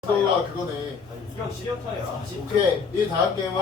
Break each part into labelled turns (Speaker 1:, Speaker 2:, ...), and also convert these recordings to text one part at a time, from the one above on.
Speaker 1: 가 그거네.
Speaker 2: 이형 시리어타야.
Speaker 1: 오케이. 이 다음 게임은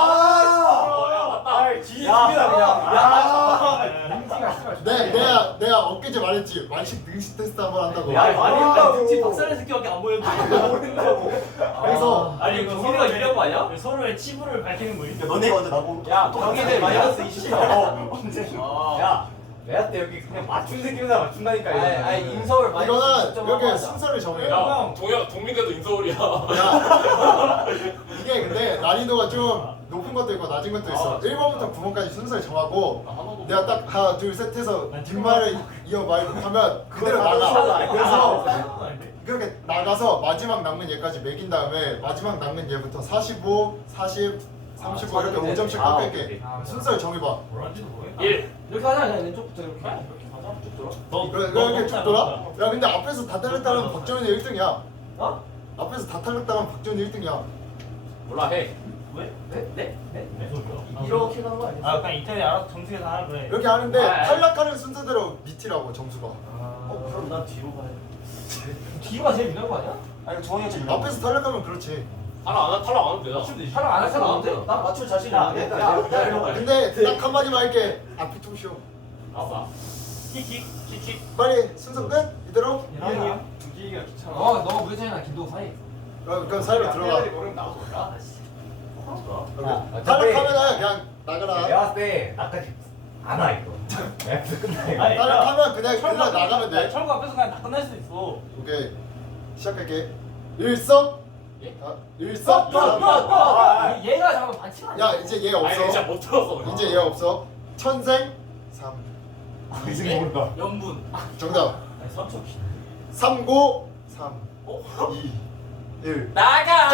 Speaker 1: 내가 엊그제 말했지. 만식 능식 테스트 한번 한다고.
Speaker 2: 야 아니 등치 박살낸 새끼밖에 안 보였는데 모른다고.
Speaker 1: 그래서
Speaker 2: 아니 이거 성희가 유리한 거 아니야?
Speaker 3: 서로의 치부를 밝히는 거지.
Speaker 4: 너네가 언제 나보고
Speaker 2: 야 경희대 마이너스 20.
Speaker 4: 언제?
Speaker 2: 야 내가 때 여기 그냥 맞춘 새끼보다 맞춘다니까. 아니 인서울
Speaker 1: 이거는 이렇게 순서를 정해.
Speaker 3: 야,
Speaker 5: 동민대도 인서울이야.
Speaker 1: 야, 이게 근데 난이도가 좀 높은 것도 있고 낮은 것도 있어. 1번부터 9번까지 순서를 정하고 내가 딱 하나 둘 셋 해서 뒷말을 이어 말하면 그대로 나가. 그래서 그렇게 나가서 마지막 남는 얘까지 매긴 다음에 마지막 남는 얘부터 45, 40, 35 이렇게 5점씩 깎을게. 순서를 정해봐.
Speaker 3: 뭐란지도 모르겠다.
Speaker 5: 1.
Speaker 2: 이렇게 하자 그냥 왼쪽부터 이렇게.
Speaker 3: 이렇게 가자. 쭉 들어. 너
Speaker 1: 그렇게 쭉 돌아? 야 근데 앞에서 다 탈락당하면 박정현이 1등이야.
Speaker 2: 어?
Speaker 1: 앞에서 다 탈락당하면 박정현이 1등이야.
Speaker 5: 몰라 해.
Speaker 3: 왜?
Speaker 2: 네? 네? 네?
Speaker 3: 내 소리야.
Speaker 2: 이렇게 가는 거 아니야?
Speaker 3: 아, 그냥 이태리 알아서 점수에 다 하라 그래.
Speaker 1: 이렇게 하는데
Speaker 2: 아, 아.
Speaker 1: 탈락하는 순서대로 밑이라고 점수가.
Speaker 2: 그럼 난 뒤로 가야 돼. 뒤가 제일 유리한 거 아니야?
Speaker 4: 아니 정원이가 제일
Speaker 1: 앞에서 탈락하면 그렇지.
Speaker 5: 탈락 안 하면 되잖아.
Speaker 2: 사람 안 할 사람 안 돼? 난 맞출 자신 있는데. 야 이러고.
Speaker 1: 근데 딱 한마디만 할게. 앞이 좀 쉬워.
Speaker 5: 아싸.
Speaker 3: 킥킥킥킥.
Speaker 1: 빨리 순서 끝. 이대로.
Speaker 3: 이형이야.
Speaker 2: 두기가 귀찮아. 너가 무대장이랑 김도우 사이.
Speaker 1: 그럼 사이로 들어가.
Speaker 2: 모르면 나오고 가.
Speaker 1: 탈락하면 그냥 나가라.
Speaker 4: 내가 봤을 때 나까지 안 와 이거. 내가 끝나 이거.
Speaker 3: 아니,
Speaker 1: 탈락하면 그냥 나가면 돼.
Speaker 3: 철구 앞에서 그냥 다 끝날 수 있어.
Speaker 1: 오케이. 시작할게. 일석.
Speaker 5: 예?
Speaker 1: 일석.
Speaker 2: 얘가 잠깐 반칙 아니야?
Speaker 1: 야 이제 얘
Speaker 5: 아니
Speaker 1: 없어.
Speaker 5: 진짜 못 들었어.
Speaker 1: 이제 얘 없어. 천생 3.
Speaker 4: 이승이 모른다.
Speaker 3: 연분.
Speaker 1: 정답.
Speaker 2: 아니 3초 기.
Speaker 1: 3고 3. 2. 1.
Speaker 5: 나가.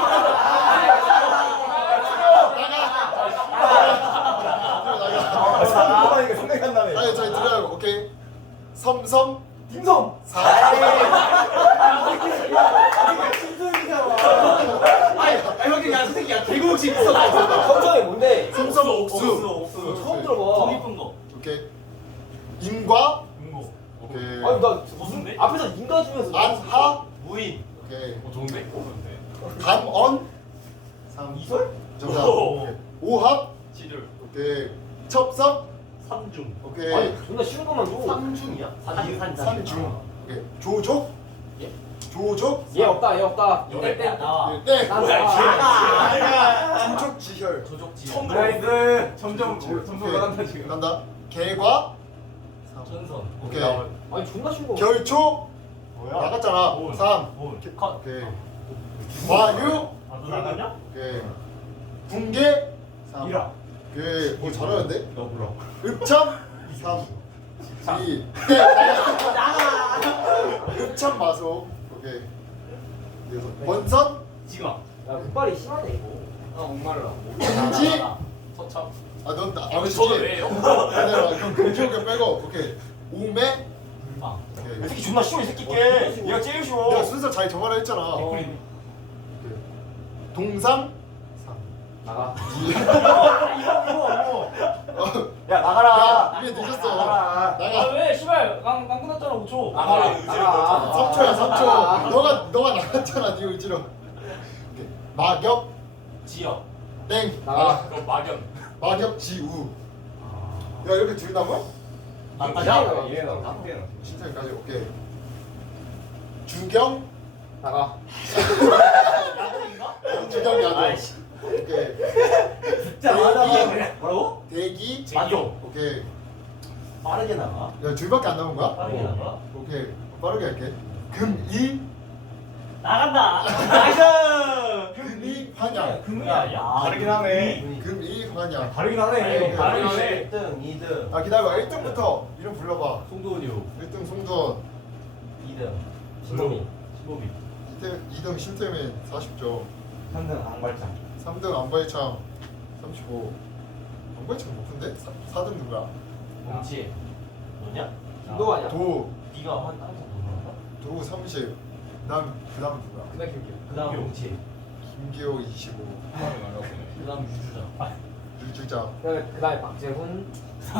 Speaker 1: 나가.
Speaker 4: 상상하니까 생각이 안 나네.
Speaker 1: 아니 저희 들어요. 오케이. 섬섬
Speaker 4: 딤섬.
Speaker 1: 4.
Speaker 2: 아니 형님 야 선생님 야 개그 혹시 있어? 성성이 뭔데?
Speaker 1: 섬섬 옥수.
Speaker 2: 처음 들어봐.
Speaker 3: 더 이쁜 거.
Speaker 1: 오케이. 임과
Speaker 3: 인고.
Speaker 1: 오케이.
Speaker 2: 아니 나
Speaker 3: 무슨데?
Speaker 2: 앞에서 인가 주면서
Speaker 1: 안하
Speaker 2: 무인.
Speaker 1: 오케이.
Speaker 5: 좋은데?
Speaker 1: 감언 3.
Speaker 2: 이설?
Speaker 1: 정답.
Speaker 3: 오.
Speaker 1: 오케이. 오합
Speaker 5: 지들.
Speaker 1: 오케이. 첩섭
Speaker 5: 삼중.
Speaker 1: 오케이.
Speaker 2: 아니 존나 쉬운 것만 줘.
Speaker 5: 삼중이야?
Speaker 1: 산중 오케이. 조족
Speaker 5: 예?
Speaker 1: 조족
Speaker 2: 얘 없다 얘 없다.
Speaker 3: 땡 나와.
Speaker 1: 땡.
Speaker 2: 뭐야?
Speaker 1: 조족지혈
Speaker 5: 조족지.
Speaker 2: 나이스. 점점
Speaker 1: 오케이.
Speaker 2: 나간다 지금.
Speaker 1: 간다. 개과
Speaker 3: 천선.
Speaker 1: 오케이.
Speaker 2: 아니 존나 쉬운 거.
Speaker 1: 결초
Speaker 4: 뭐야?
Speaker 1: 나갔잖아.
Speaker 3: 올.
Speaker 1: 3
Speaker 3: 올.
Speaker 1: 오케이. 과유
Speaker 3: 아, 너 나갔냐?
Speaker 1: 오케이. 붕괴 3
Speaker 4: 이라.
Speaker 1: 오케이. 오 잘하는데?
Speaker 4: 너 불러.
Speaker 1: 읍참 3 2 읍참 마소 오케이. 원선
Speaker 3: 지금.
Speaker 2: 야 급발이 심하네 이거. 아 목말라.
Speaker 1: 인지
Speaker 5: 서참.
Speaker 1: 아넌
Speaker 5: 저는
Speaker 1: 아버지지
Speaker 5: 왜요?
Speaker 1: 그럼 금지옥에 빼고 오케이. 오매
Speaker 3: 아.
Speaker 1: 오케이.
Speaker 4: 이 새끼 존나 쉬워 이 새끼 게. 얘가 제일 쉬워.
Speaker 1: 내가 순서 잘 정하라 했잖아. 오케이. 동상 3
Speaker 2: 나가.
Speaker 4: 야 나가라.
Speaker 1: 야, 이게 늦었어.
Speaker 4: 나가라.
Speaker 1: 나가.
Speaker 3: 왜 씨발 안 끝났잖아 5초.
Speaker 5: 나가라 의지를
Speaker 4: 나가.
Speaker 5: 못
Speaker 1: 3초야 3초. 너가 나갔잖아 네 의지로. 오케이. 막역
Speaker 5: 지역.
Speaker 1: 땡.
Speaker 2: 나가.
Speaker 5: 그럼 막연.
Speaker 1: 막역 지우. 야 이렇게 둘 남아?
Speaker 2: 얘 나가.
Speaker 1: 신상까지 오케이. 주경
Speaker 2: 나가.
Speaker 1: 주경이 아니야.
Speaker 3: 아이씨.
Speaker 1: 오케이.
Speaker 2: 진짜
Speaker 1: 대기
Speaker 2: 뭐라고?
Speaker 1: 대기
Speaker 5: 맞죠?
Speaker 1: 오케이.
Speaker 2: 빠르게 나가.
Speaker 1: 야 둘밖에 안 남은 거야?
Speaker 3: 빠르게 나가.
Speaker 1: 오케이. 빠르게 할게. 금이
Speaker 3: 나간다. 나이스.
Speaker 1: 금이 환양.
Speaker 3: 금이 아니야?
Speaker 4: 다르긴 하네.
Speaker 1: 금이 환양.
Speaker 4: 다르긴 하네.
Speaker 3: 다르긴 하네.
Speaker 2: 1등, 2등.
Speaker 1: 아 기다려봐 1등부터 이름 불러봐.
Speaker 2: 송도은유.
Speaker 1: 1등 송두원
Speaker 2: 2등.
Speaker 5: 신동이.
Speaker 2: 신보비.
Speaker 1: 2등 신태민 40점
Speaker 4: 3등 안발장.
Speaker 1: 3등 안바이창 35 안바이창 높은데? 4등 누구야?
Speaker 2: 뭉치.
Speaker 3: 너냐?
Speaker 2: 김도 아니야?
Speaker 1: 도
Speaker 3: 네가 한 한참 더
Speaker 1: 30 그다음 누구야?
Speaker 2: 그다음 김기호. 그다음 뭉치.
Speaker 1: 김기호 25
Speaker 2: 그다음 유주자.
Speaker 1: 유주자
Speaker 2: 그다음에 박재훈.
Speaker 3: 3.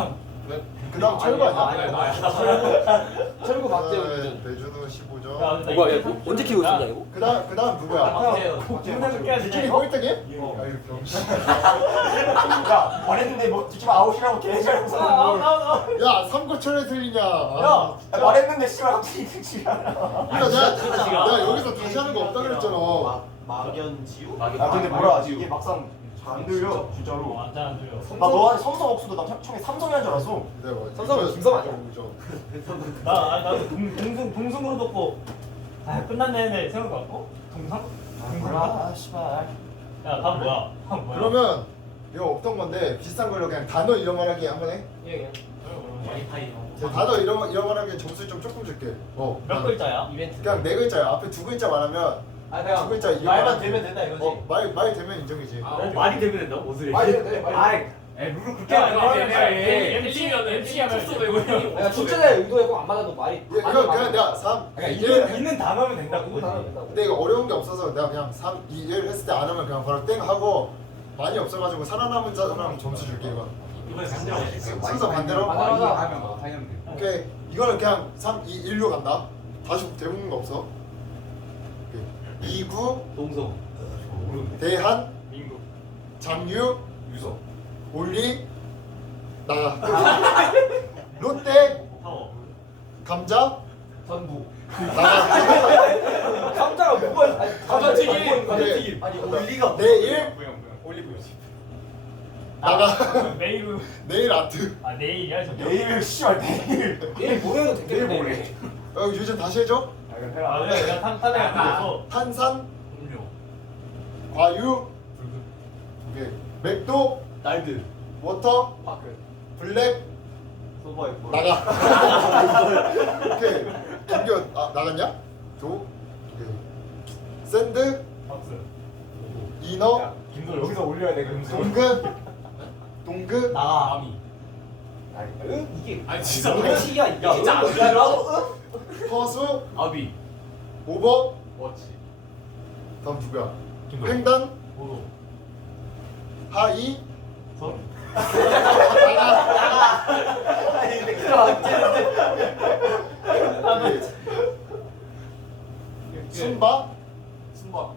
Speaker 1: 그다음 철거 아니야?
Speaker 2: 철구 박재훈.
Speaker 1: 배준호 15점.
Speaker 6: 뭐야 얘 언제 키우고 있었냐 이거?
Speaker 1: 그다음 누구야?
Speaker 3: 공부는 깨야지.
Speaker 1: 김준이 꼴등이? 아 이거 병신.
Speaker 2: 야 말했는데 뭐 지금 아웃이라고 개잘하고
Speaker 1: 야 삼고철에 들리냐?
Speaker 2: 야 말했는데 씨발 갑자기 그치야.
Speaker 1: 그러니까 내가 여기서 다시 하는 거 없다 그랬잖아.
Speaker 5: 막연지우?
Speaker 2: 아 근데 뭐야 이게 막상 안 들려 진짜로.
Speaker 3: 완전 안 들려.
Speaker 2: 나 너한테 삼성 억수도 나 처음에 삼성이 한 줄 알았어.
Speaker 1: 삼성은 김성 아니야?
Speaker 3: 나도 동승으로 듣고 아 끝났네 했는데 생각해갖고 동상?
Speaker 2: 아 씨발.
Speaker 3: 야 다음 뭐야?
Speaker 1: 그러면 이거 없던 건데 비슷한 걸로 그냥 단어 이런 말하기 한번 해.
Speaker 5: 와이파이.
Speaker 1: 단어 이런 말하기 점수 좀 조금 줄게.
Speaker 3: 몇 글자야?
Speaker 1: 그냥 네 글자야. 앞에 두 글자 말하면
Speaker 2: 아
Speaker 1: 두 글자 이어
Speaker 2: 말만 되면 된다 이거지.
Speaker 1: 말 되면 인정이지.
Speaker 3: 말이 되면 된다고? 무슨 소리야?
Speaker 2: 말이 돼.
Speaker 3: 아이 룰을 그렇게
Speaker 5: 야,
Speaker 3: 안 해.
Speaker 5: MC 하면 촉소 되고
Speaker 2: 내가 출제자의 의도에 꼭 안 맞아도 말이.
Speaker 1: 이거 그냥 내가 3, 2, 1
Speaker 3: 있는 단어면 된다고.
Speaker 1: 근데 이거 어려운 게 없어서 내가 그냥 3, 2, 1 했을 때 안 하면 그냥 바로 땡 하고 많이 없어가지고 살아남은 사람 점수 줄게 이건.
Speaker 5: 이번에 반대로 하실게요.
Speaker 1: 순서 반대로?
Speaker 2: 하면 뭐 당연히.
Speaker 1: 오케이 이거는 그냥 3, 2, 1로 간다. 다시 대부분 거 없어. 오케이. 이구
Speaker 5: 동성.
Speaker 1: 대한
Speaker 3: 민국.
Speaker 1: 장유
Speaker 5: 유서.
Speaker 1: 올리 나가. 롯데
Speaker 3: 파워.
Speaker 1: 감자
Speaker 2: 전부.
Speaker 1: 나가.
Speaker 2: 감자가 뭐야?
Speaker 5: 감자튀김.
Speaker 1: 감자튀김.
Speaker 2: 아니 올리가.
Speaker 1: 내일
Speaker 2: 올리브.
Speaker 1: 나가.
Speaker 3: 메이루.
Speaker 1: 내일 아트.
Speaker 3: 아 내일이야 저.
Speaker 2: 내일 씨발 내일. 내일 모레도 내일 모레.
Speaker 1: 요즘 다시 해줘.
Speaker 3: 아 그래 내가 탄탄해 갖고
Speaker 1: 탄산
Speaker 5: 음료.
Speaker 1: 과유 오케이 맥도
Speaker 5: 날드.
Speaker 1: 워터
Speaker 2: 파크.
Speaker 1: 블랙
Speaker 2: 소바이 뭐.
Speaker 1: 나가. 오케이 김기현 나갔냐? 조 오케이 샌드
Speaker 3: 박스.
Speaker 1: 이너
Speaker 2: 김도 여기서 올려야 돼 그
Speaker 1: 동그
Speaker 2: 나가.
Speaker 5: 아미.
Speaker 2: 응 이게.
Speaker 5: 아니 진짜
Speaker 2: 야 이게
Speaker 5: 진짜 안
Speaker 2: 야 나도
Speaker 1: 허수
Speaker 5: 아비.
Speaker 1: 오버
Speaker 5: 워치.
Speaker 1: 다음 누구야? 횡단
Speaker 3: 오로.
Speaker 1: 하이
Speaker 3: 선.
Speaker 1: 순바
Speaker 5: 순박.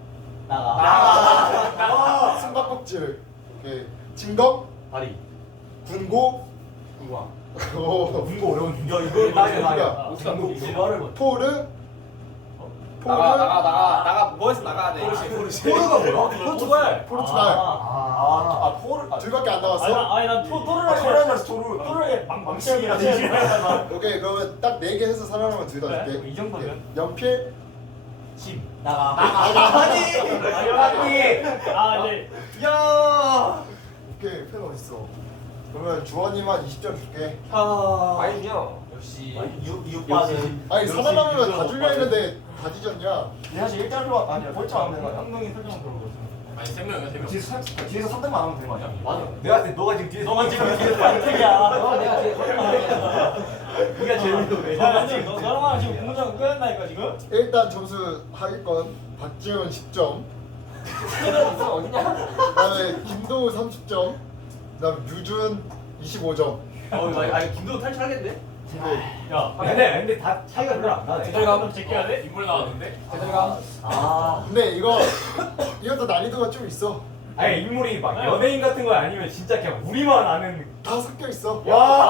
Speaker 2: 나가.
Speaker 1: 숨바꼭질 오케이 진검
Speaker 5: 다리.
Speaker 1: 군고
Speaker 5: 구왕.
Speaker 1: 오
Speaker 3: 문거 어려운데.
Speaker 2: 야 이거
Speaker 1: 말이야,
Speaker 2: 말이야.
Speaker 3: 어떻게 안
Speaker 2: 이거 말을 못.
Speaker 1: 포르 포르
Speaker 2: 나가 뭐해서 나가야 돼. 포르가 뭐야? 포르투갈.
Speaker 1: 포르투갈
Speaker 2: 아 포르.
Speaker 1: 둘밖에 안 나왔어?
Speaker 3: 아니 난 토를
Speaker 2: 아 토르 말했어 토르.
Speaker 3: 토를 망치기라.
Speaker 1: 오케이 그러면 딱 4개 해서 살아남으면 둘 다
Speaker 3: 그래?
Speaker 1: 줄게
Speaker 3: 이 정도면?
Speaker 1: 연필
Speaker 3: 심.
Speaker 2: 나가.
Speaker 3: 아니. 아 네.
Speaker 2: 야.
Speaker 1: 오케이 펜 어딨어 그러면 주원이만 20점 줄게
Speaker 2: 많이 주냐?
Speaker 5: 역시
Speaker 3: 육바는.
Speaker 1: 아니 살아남으면 다 줄려 했는데 다 뒤졌냐
Speaker 2: 내 사실 1점으로 아니야 벌점 안 되는 거 아니야?
Speaker 3: 한명이 설정 들어보고.
Speaker 5: 아니 3명이야 3명.
Speaker 2: 뒤에서 3등만 하면 되는 거 아니야?
Speaker 5: 맞아.
Speaker 2: 내가 봤을 때 너가 지금 뒤에서
Speaker 3: 너만 지금 뒤에서 방책이야.
Speaker 2: 내가 뒤에서
Speaker 3: 네가 제일 위험해. 너랑 지금 공모전 끝났나니까 지금?
Speaker 1: 일단 점수 하위권 박지훈 10점
Speaker 2: 어디냐?
Speaker 1: 그다음에 김도우 30점 그다음 유준 25점
Speaker 5: 아니 김도우 탈출하겠네?
Speaker 3: 야.
Speaker 2: 근데 다 차이가 별로 안 나네.
Speaker 3: 제대로 제껴야 돼?
Speaker 5: 인물 나왔는데?
Speaker 2: 제대로가. 아.
Speaker 1: 근데 이것도 난이도가 좀 있어
Speaker 3: 아니 인물이 막 연예인 같은 거 아니면 진짜 그냥 우리만 아는.
Speaker 1: 다 섞여 있어
Speaker 3: 와.